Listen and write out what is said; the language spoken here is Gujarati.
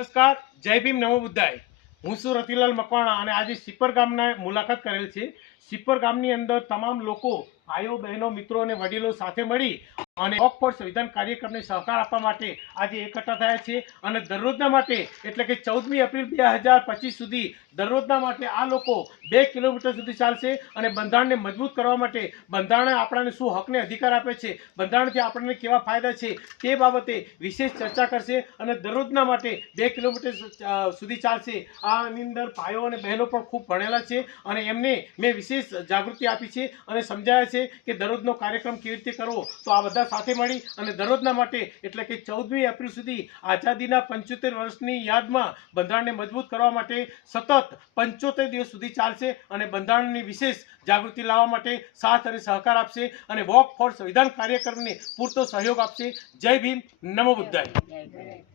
નમસ્કાર, જય ભીમ, નમો બુદ્ધાય। હું છું રતિલાલ મકવાણા અને આજે સિપર ગામના મુલાકાત કરેલ છે। સિપર ગામની અંદર તમામ લોકો, ભાઈઓ બહેનો, મિત્રો અને વડીલો સાથે મળી અને વોક ફોર સંવિધાન કાર્યક્રમને સહકાર આપવા માટે આજે એકઠા થયા છે અને દરરોજના માટે એટલે કે 14મી એપ્રિલ 2025 સુધી દરરોજના માટે આ લોકો 2 કિલોમીટર સુધી ચાલશે અને બંધારણને મજબૂત કરવા માટે બંધારણે આપણને શું હકને અધિકાર આપે છે, બંધારણથી આપણને કેવા ફાયદા છે તે બાબતે વિશેષ ચર્ચા કરશે અને દરરોજના માટે 2 કિલોમીટર સુધી ચાલશે। આની અંદર ભાઈઓ અને બહેનો પણ ખૂબ ભણેલા છે અને એમને મેં વિશેષ જાગૃતિ આપી છે અને સમજાયા છે કે દરરોજનો કાર્યક્રમ કેવી રીતે કરવો। તો આ બધા સાથે મળી અને દરરોજના માટે એટલે કે 14મી એપ્રિલ સુધી આઝાદીના 75 વર્ષની યાદમાં બંધારણને મજબૂત કરવા માટે સતત 75 દિવસ સુધી ચાલશે અને બંધારણની વિશેષ જાગૃતિ લાવવા માટે સાથ અને સહકાર આપશે અને વોક ફોર સંવિધાન કાર્યક્રમને પૂરતો સહયોગ આપશે। જય ભીમ, નમો બુદ્ધાય।